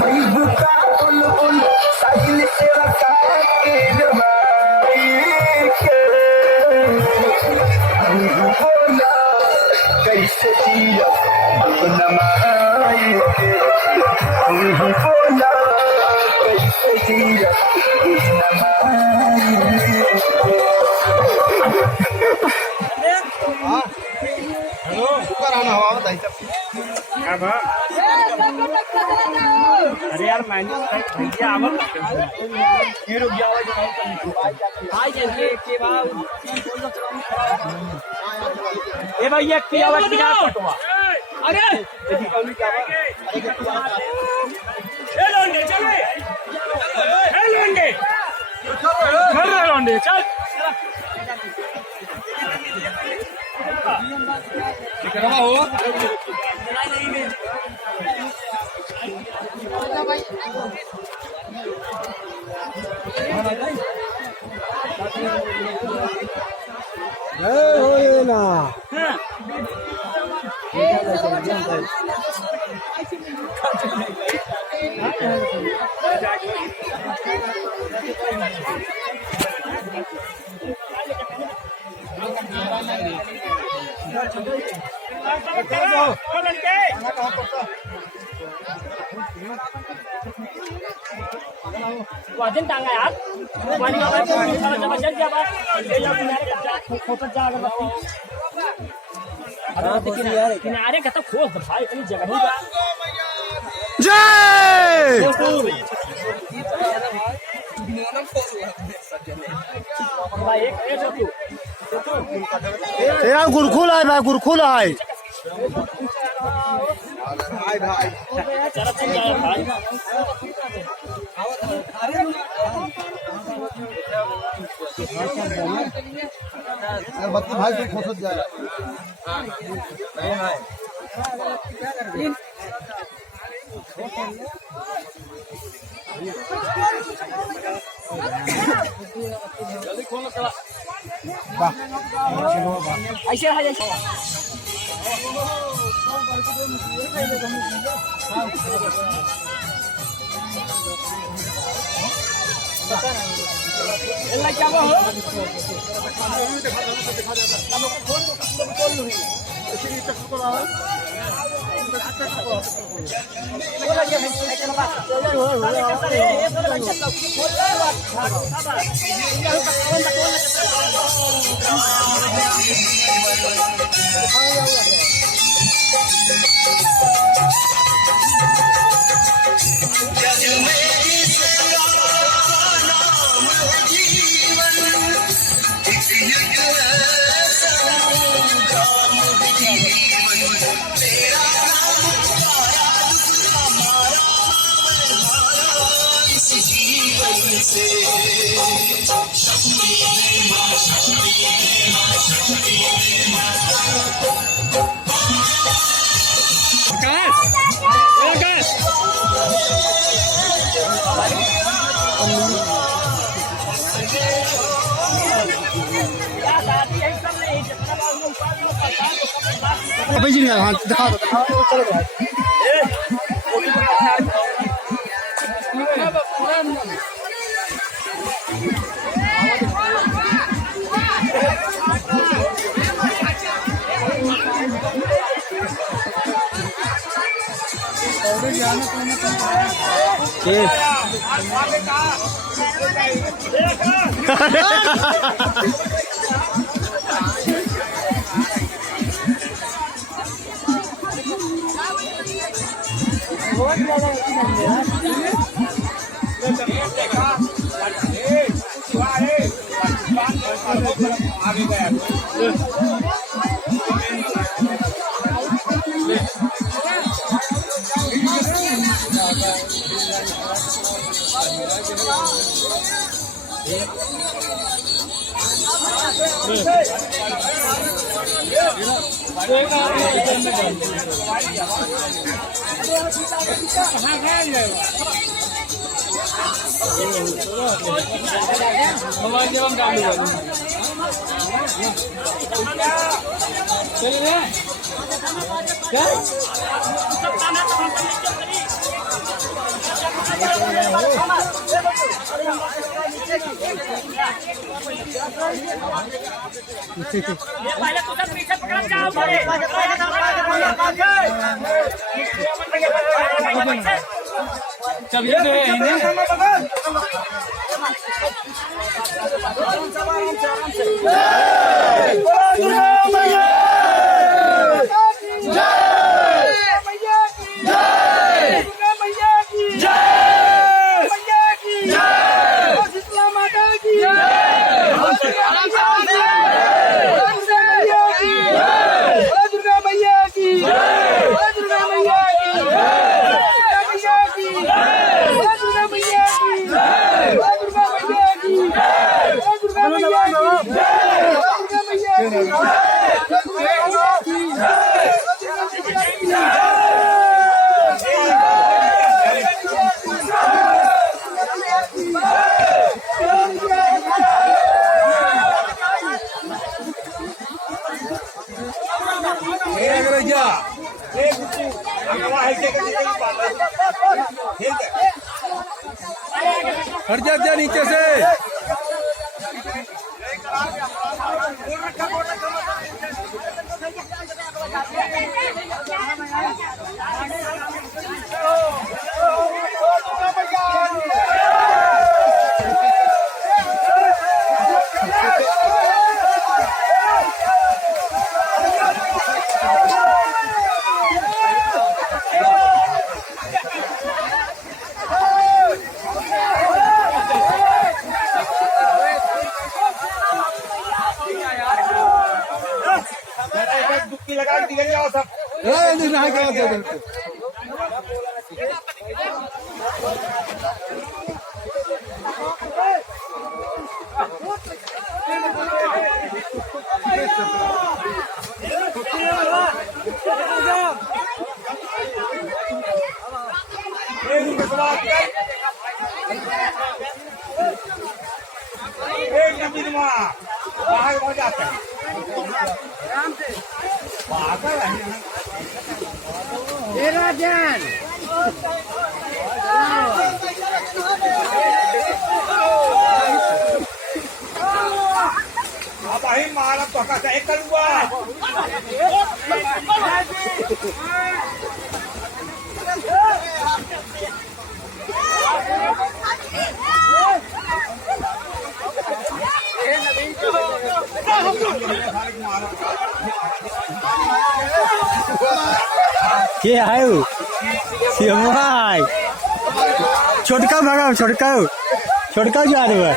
बुका बुलबुल साहिल से रखा के जवाई के बोला कैसे दिया अपना माई के बोला कैसे दिया अपना माई अरे यार मैंने भैया आवाज ये रुक गया आवाज हाय जल्दी के बाद ए भैया की आवाज क्या कटवा अरे कौन क्या ए लोंडे चले ए लोंडे कर रहे लोंडे चल क्या हो ना वाजन टांगा यार पानी का जब चल गया बात ले जाओ किनारे खोपत जा अगर बस किनारे का तो खोस भाई इतनी जगह नहीं जय भाई एक तेरा गुरखुल है भाई गुरखुल है चला चल जाए भाई बत्ती भाई से खोसत जाए जल्दी खोलो चला ऐसे आ जाए एला क्या हो जी हाँ दिखा दो चलो पहले तुझे पीछे पकड़ जाओ बड़े चलिए तो हट जा नीचे से। डुबकी लगा के निकल जाओ सब। एक नंबर बाहर हो जाता है भाई मारा पका एक करूंगा। के आयो भाई छोटका भगाओ छोटका जा रहे है।